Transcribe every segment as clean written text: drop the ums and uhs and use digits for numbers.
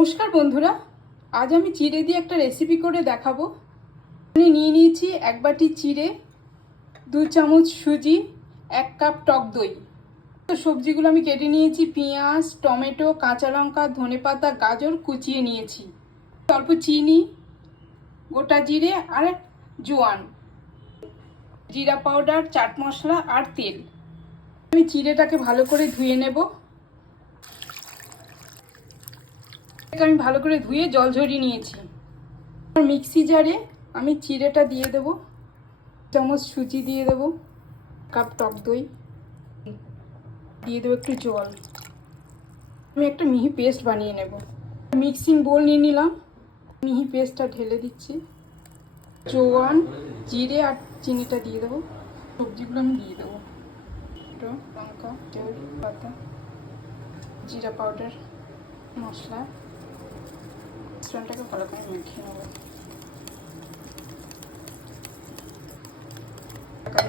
নমস্কার বন্ধুরা, আজ আমি চিড়ে দিয়ে একটা রেসিপি করে দেখাবো। আমি নিয়ে নিয়েছি 1 বাটি চিড়ে, 2 চামচ সুজি, 1 কাপ টক দই। তো সবজিগুলো আমি কেটে নিয়েছি, পেঁয়াজ, টমেটো, কাঁচা লঙ্কা, ধনেপাতা, গাজর কুচিয়ে নিয়েছি, অল্প চিনি, গোটা জিরে আর জোয়ান, জিরা পাউডার, চাট মশলা আর তেল। আমি চিড়েটাকে ভালো করে ধুয়ে নেব। আমি ভালো করে ধুয়ে জল ঝরিয়ে নিয়েছি। মিক্সি জারে আমি চিড়েটা দিয়ে দেব, চামচ সুজি দিয়ে দেব, কাপ টক দই দিয়ে দেবো, একটু জল। আমি একটা মিহি পেস্ট বানিয়ে নেব। মিক্সিং বোল নিয়ে নিলাম, মিহি পেস্টটা ঢেলে দিচ্ছি। জোয়ান, জিরে আর চিনিটা দিয়ে দেবো। সবজিগুলো আমি দিয়ে দেবো, লঙ্কা, পাতা, জিরা পাউডার, মশলা। মিশ্রণটাকে ভালো করে মেখে নেব।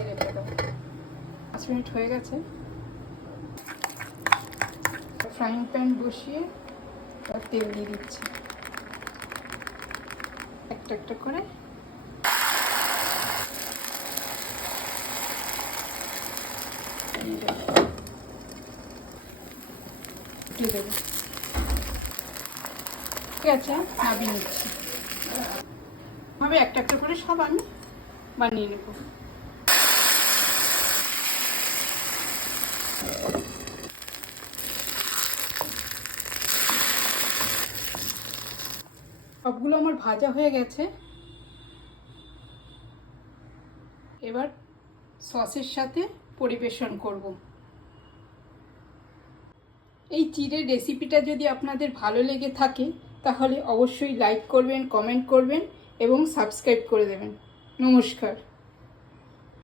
রেখে দেবো। 5 মিনিট হয়ে গেছে। ফ্রাইং প্যান বসিয়ে তেল দিয়ে দিচ্ছি, একটা একটা করে। দিয়ে দেবো। ঠিক আছে, নামিয়ে নিচ্ছি। ভাবে একটা একটা করে সব আমি বানিয়ে নেব। সবগুলো আমার ভাজা হয়ে গেছে। এবার সসের সাথে পরিবেশন করব। এই চিড়ের রেসিপিটা যদি আপনাদের ভালো লেগে থাকে তাহলে অবশ্যই লাইক করবেন, কমেন্ট করবেন এবং সাবস্ক্রাইব করে দেবেন। নমস্কার।